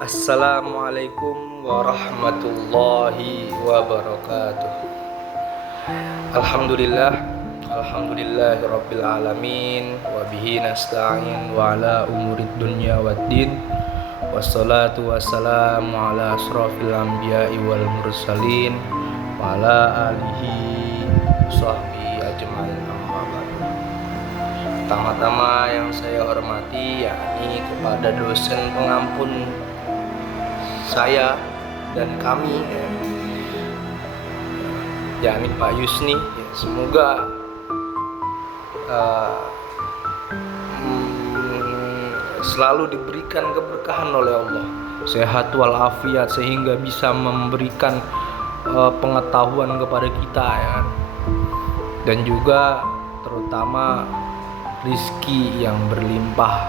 Assalamualaikum warahmatullahi wabarakatuh. Alhamdulillahirabbil alamin wa bihi nasta'in wa ala umurid dunya waddin. Wassalatu wassalamu ala asrofil anbiya'i wal mursalin wa ala alihi sahbihi ajmain. Pertama-tama yang saya hormati yakni kepada dosen pengampun saya dan kami, yakni Pak Yusni. Semoga selalu diberikan keberkahan oleh Allah, sehat walafiat, sehingga bisa memberikan pengetahuan kepada kita, ya, dan juga terutama rizki yang berlimpah.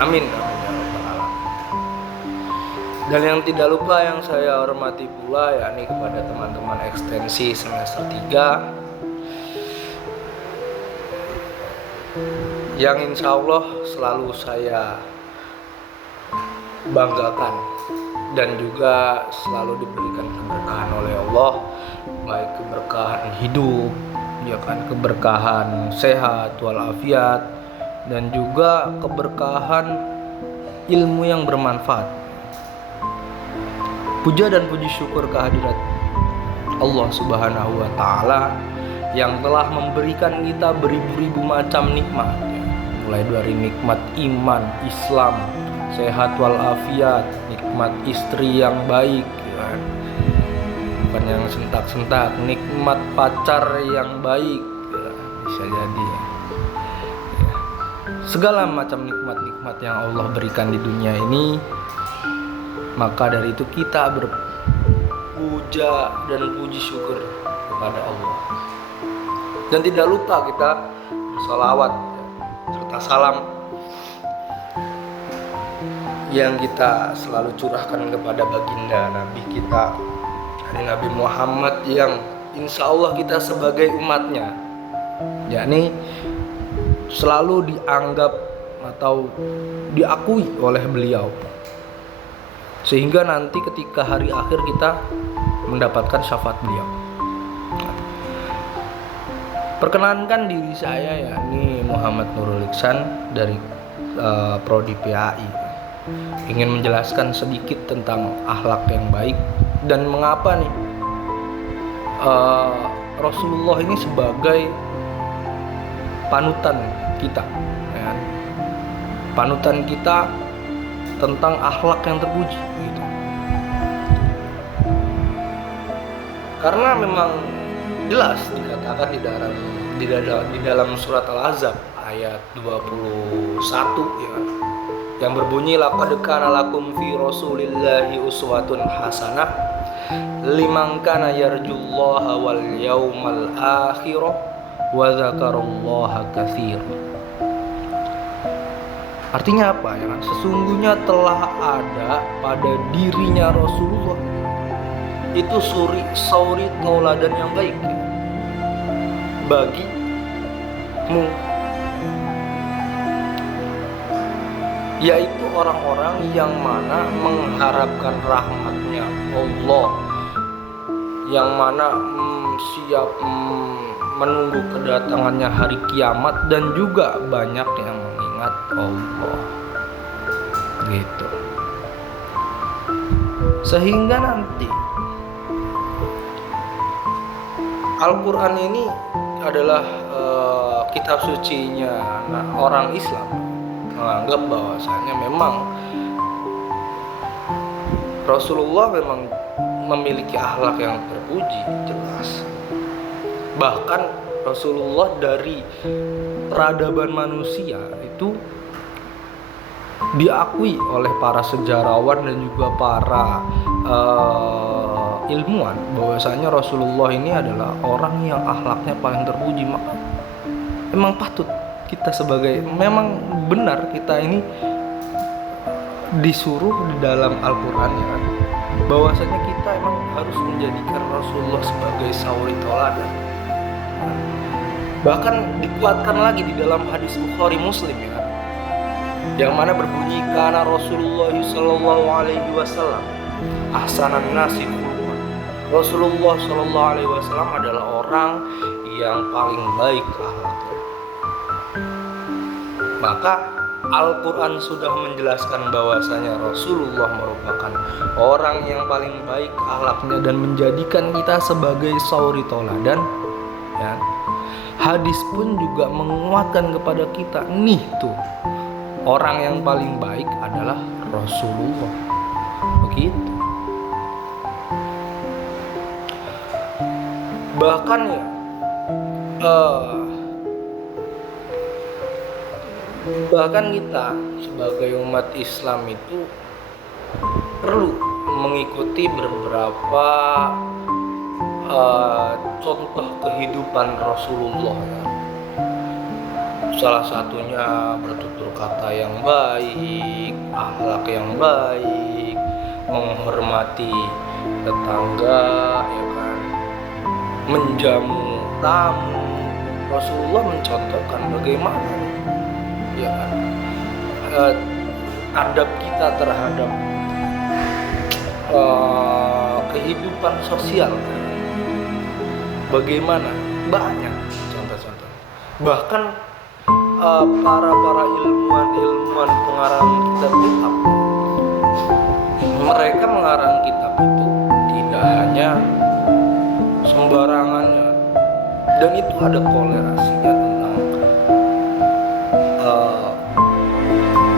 Amin. Dan yang tidak lupa yang saya hormati pula yakni kepada teman-teman ekstensi semester 3 yang insya Allah selalu saya banggakan dan juga selalu diberikan keberkahan oleh Allah, baik keberkahan hidup, ya kan, keberkahan sehat walafiat, dan juga keberkahan ilmu yang bermanfaat. Puja dan puji syukur kehadirat Allah Subhanahu wa Ta'ala yang telah memberikan kita beribu-ribu macam nikmat, mulai dari nikmat iman, Islam, sehat walafiat, nikmat istri yang baik, ya, bukan yang sentak-sentak, nikmat pacar yang baik, ya, bisa jadi, ya. Segala macam nikmat-nikmat yang Allah berikan di dunia ini. Maka dari itu kita berpuja dan puji syukur kepada Allah. Dan tidak lupa kita bersolawat serta salam yang kita selalu curahkan kepada baginda Nabi kita, Nabi Muhammad, yang insya Allah kita sebagai umatnya, yakni selalu dianggap atau diakui oleh beliau, sehingga nanti ketika hari akhir kita mendapatkan syafaat beliau. Perkenankan diri saya yakni Muhammad Nurul Iksan dari Prodi PAI, ingin menjelaskan sedikit tentang akhlak yang baik dan mengapa nih Rasulullah ini sebagai panutan kita, ya, panutan kita tentang akhlak yang terpuji, gitu. Karena memang jelas dikatakan di dalam surat Al-Ahzab ayat 21, ya, yang berbunyi laqad kana lakum fi rasulillahi uswatun hasanah liman kana yarjullaha wal yaumal akhir wa dzakarallaha katsiran. Artinya apa, ya kan? Sesungguhnya telah ada pada dirinya Rasulullah itu suri tauladan yang baik, ya, bagimu, yaitu orang-orang yang mana mengharapkan rahmatnya Allah, yang mana siap menunggu kedatangannya hari kiamat, dan juga banyak yang mengingat Allah, gitu. Sehingga nanti Al-Quran ini adalah kitab sucinya orang Islam, menganggap bahwasanya memang Rasulullah memang memiliki akhlak yang terpuji, jelas. Bahkan Rasulullah dari peradaban manusia itu diakui oleh para sejarawan dan juga para ilmuwan bahwasanya Rasulullah ini adalah orang yang akhlaknya paling terpuji. Maka memang patut kita sebagai, memang benar kita ini disuruh di dalam Al-Quran, ya, bahwasanya kita emang harus menjadikan Rasulullah sebagai suri tauladan. Bahkan dikuatkan lagi di dalam hadis Bukhari Muslim, ya, yang mana berbunyi kana Rasulullah sallallahu alaihi wasallam ahsanan nasi khuluqan. Rasulullah sallallahu alaihi wasallam adalah orang yang paling baik akhlaknya. Maka Al-Quran sudah menjelaskan bahwasanya Rasulullah merupakan orang yang paling baik akhlaknya dan menjadikan kita sebagai sauri toladan, ya. Hadis pun juga menguatkan kepada kita, nih tuh, orang yang paling baik adalah Rasulullah. Begitu. Bahkan ya, bahkan kita sebagai umat Islam itu perlu mengikuti beberapa contoh kehidupan Rasulullah, ya. Salah satunya bertutur kata yang baik, akhlak yang baik, menghormati tetangga, ya kan, menjamu tamu. Rasulullah mencontohkan bagaimana, ya kan, adab kita terhadap kehidupan sosial. Bagaimana? Banyak contoh-contoh. Bahkan para ilmuwan pengarang kitab, mereka mengarang kitab itu tidak hanya sembarangannya, dan itu ada kolerasinya tentang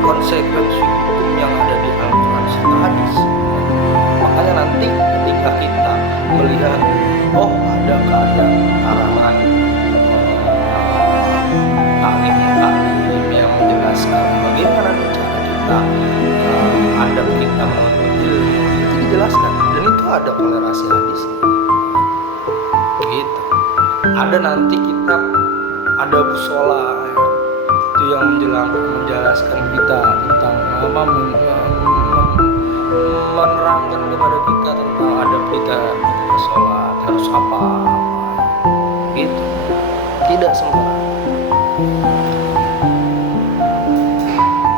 konsekuensi hukum yang ada di Al-Quran serta hadis. Makanya nanti ketika kita melihat, oh ada arahan taklim yang menjelaskan bagaimana cara kita adab kita menuntut ilmu, itu dijelaskan, dan itu ada kolerasi hadis. Gitu. Ada nanti kitab ada busola, ya, itu yang menjelaskan kita tentang menerangkan kepada kita tentang adab kita sholat harus apa, gitu. Tidak sembarangan.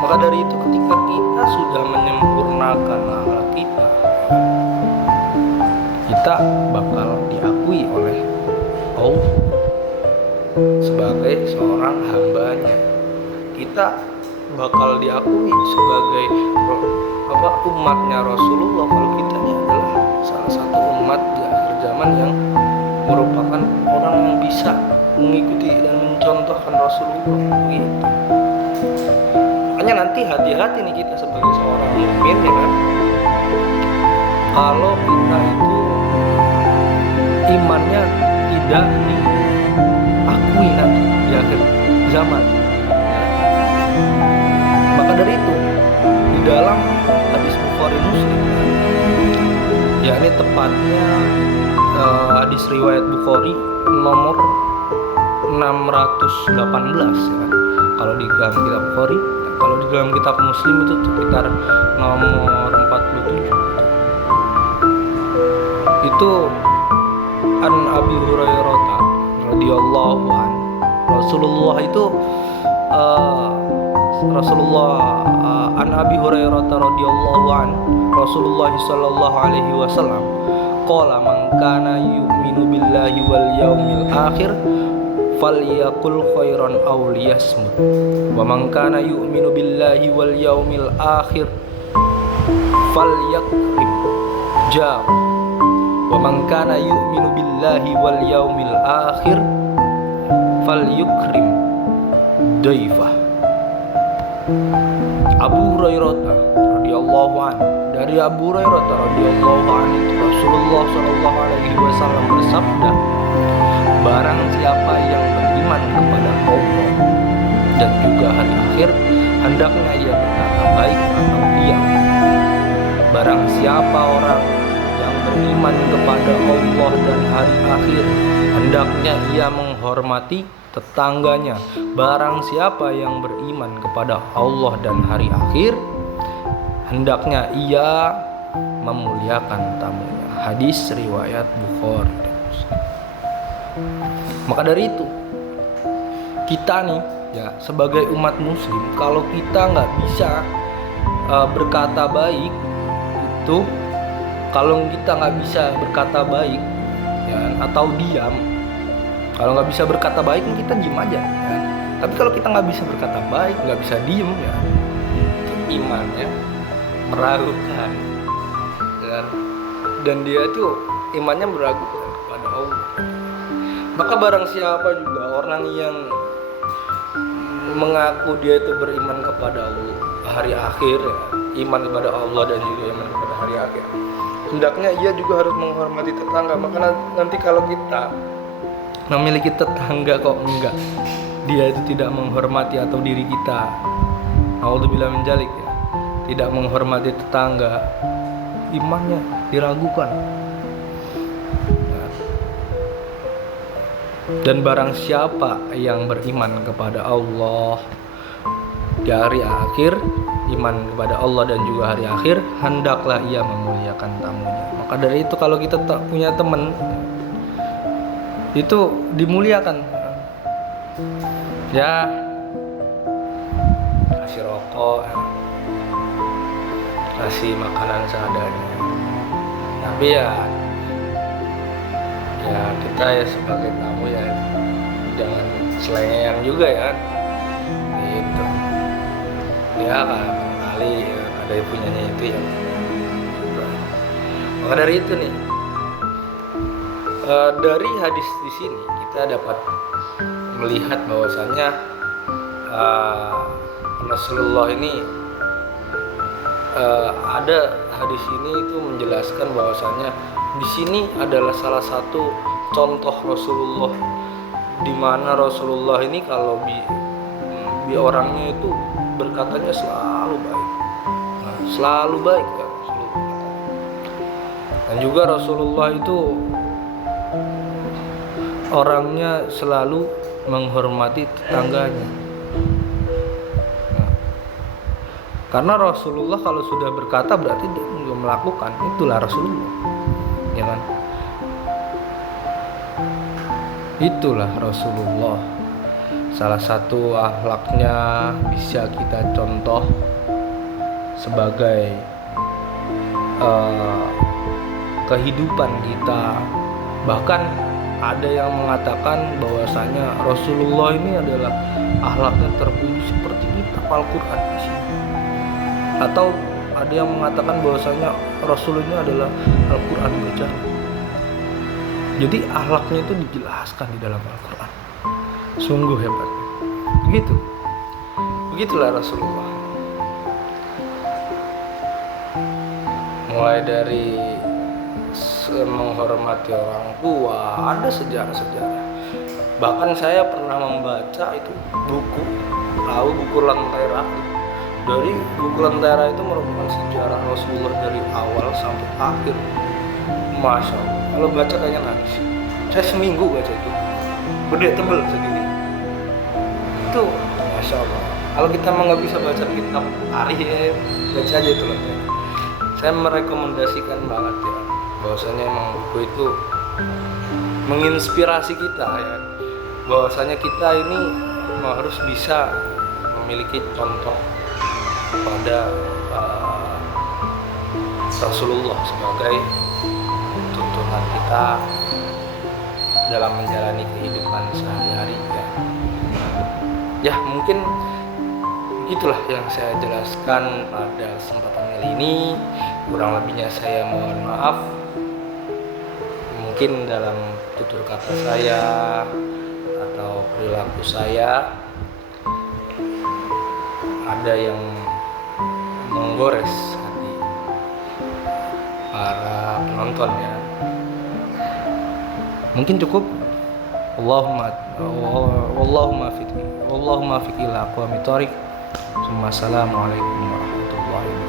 Maka dari itu ketika kita sudah menyempurnakan akhlak kita bakal diakui oleh Allah sebagai seorang hambanya. Kita bakal diakui sebagai umatnya Rasulullah, kalau kita ini adalah salah satu umat di akhir zaman yang merupakan orang yang bisa mengikuti dan mencontohkan Rasulullah, gitu. Makanya nanti hati-hati nih kita sebagai seorang mukmin, ya kan, kalau kita itu imannya tidak diakui nanti di akhir zaman. Maka dari itu di dalam hadis Bukhari Muslim, yakni tepatnya hadis riwayat Bukhari nomor 618, ya kan? Kalau di dalam kitab Bukhari, kalau di dalam kitab Muslim itu sekitar nomor 47. Itu an Abi Hurairah radhiyallahu an, Rasulullah itu an Abi Hurairah radhiyallahu an, Rasulullah sallallahu alaihi wasallam qala man kana yu'minu billahi wal yaumil akhir falyaqul khairan aw liyasmut wa man kana yu'minu billahi wal yaumil akhir falyakrim jar wa man kana yu'minu billahi wal yaumil akhir falyukrim daifah. Abu Hurairah radhiyallahu an, dari Abu Hurairah radhiyallahu an itu Rasulullah sallallahu alaihi wasallam bersabda, barang siapa yang beriman kepada Allah dan juga hari akhir, hendaknya ia berkata baik atau diam. Barang siapa orang yang beriman kepada Allah dan hari akhir, hendaknya ia menghormati tetangganya. Barang siapa yang beriman kepada Allah dan hari akhir, hendaknya ia memuliakan tamunya. Hadis riwayat Bukhari dan Muslim. Maka dari itu kita nih, saja sebagai umat muslim, kalau kita nggak bisa berkata baik itu, kalau kita nggak bisa berkata baik ya, atau diam, kalau nggak bisa berkata baik kita diem aja ya. Tapi kalau kita nggak bisa berkata baik, nggak bisa diem ya, itu imannya meragukan ya. Dan dia itu imannya meragukan kepada Allah. Maka barang siapa juga orang yang mengaku dia itu beriman kepada Allah, hari akhir ya, iman kepada Allah dan juga iman kepada hari akhir, hendaknya ia juga harus menghormati tetangga. Maka nanti kalau kita memiliki tetangga kok enggak, dia itu tidak menghormati atau diri kita, naudzubillah min dzalik ya, tidak menghormati tetangga, imannya diragukan. Dan barang siapa yang beriman kepada Allah di hari akhir, iman kepada Allah dan juga hari akhir, hendaklah ia memuliakan tamunya. Maka dari itu kalau kita tak punya teman, itu dimuliakan ya, kasih rokok, kasih makanan seadanya. Tapi ya kita ya sebagai tamu ya jangan selengean juga ya, gitu ya, kali ya, ada yang punyanya itu ya. Maka dari itu nih, dari hadis di sini kita dapat melihat bahwasannya Rasulullah ini ada hadis ini itu menjelaskan bahwasannya di sini adalah salah satu contoh Rasulullah, di mana Rasulullah ini kalau bi orangnya itu berkatanya selalu baik, selalu baik kan, dan juga Rasulullah itu orangnya selalu menghormati tetangganya. Karena Rasulullah kalau sudah berkata berarti dia juga melakukan, itulah Rasulullah, ya kan? Itulah Rasulullah. Salah satu akhlaknya bisa kita contoh sebagai kehidupan kita. Bahkan ada yang mengatakan bahwasanya Rasulullah ini adalah akhlaknya terpuji seperti kitab Al-Quran di sini. Atau ada yang mengatakan bahwasanya Rasul ini adalah Al-Quran bicara. Jadi akhlaknya itu dijelaskan di dalam Al-Quran. Sungguh hebat. Begitulah Rasulullah. Mulai dari menghormati orang tua, ada sejarah-sejarah. Bahkan saya pernah membaca itu buku Lantai Rakit. Dari buku Lantai Rakit itu merupakan sejarah Rasulullah dari awal sampai akhir. Masya Allah, kalau baca kayaknya nangis. Saya seminggu baca itu, gede tebel segini. Itu Masya Allah. Kalau kita emang nggak bisa baca kitab Arif, baca aja itu Lantai. Saya merekomendasikan banget ya, bahwasanya emang buku itu menginspirasi kita ya, bahwasanya kita ini harus bisa memiliki contoh pada Rasulullah sebagai tuntunan kita dalam menjalani kehidupan sehari-hari ya. Ya mungkin itulah yang saya jelaskan pada kesempatan kali ini. Kurang lebihnya saya mohon maaf. Mungkin dalam tutur kata saya atau perilaku saya ada yang menggores hati para penonton ya. Mungkin cukup. Allahumma fiqh ila aqwamit thoriq. Assalamualaikum warahmatullahi wabarakatuh.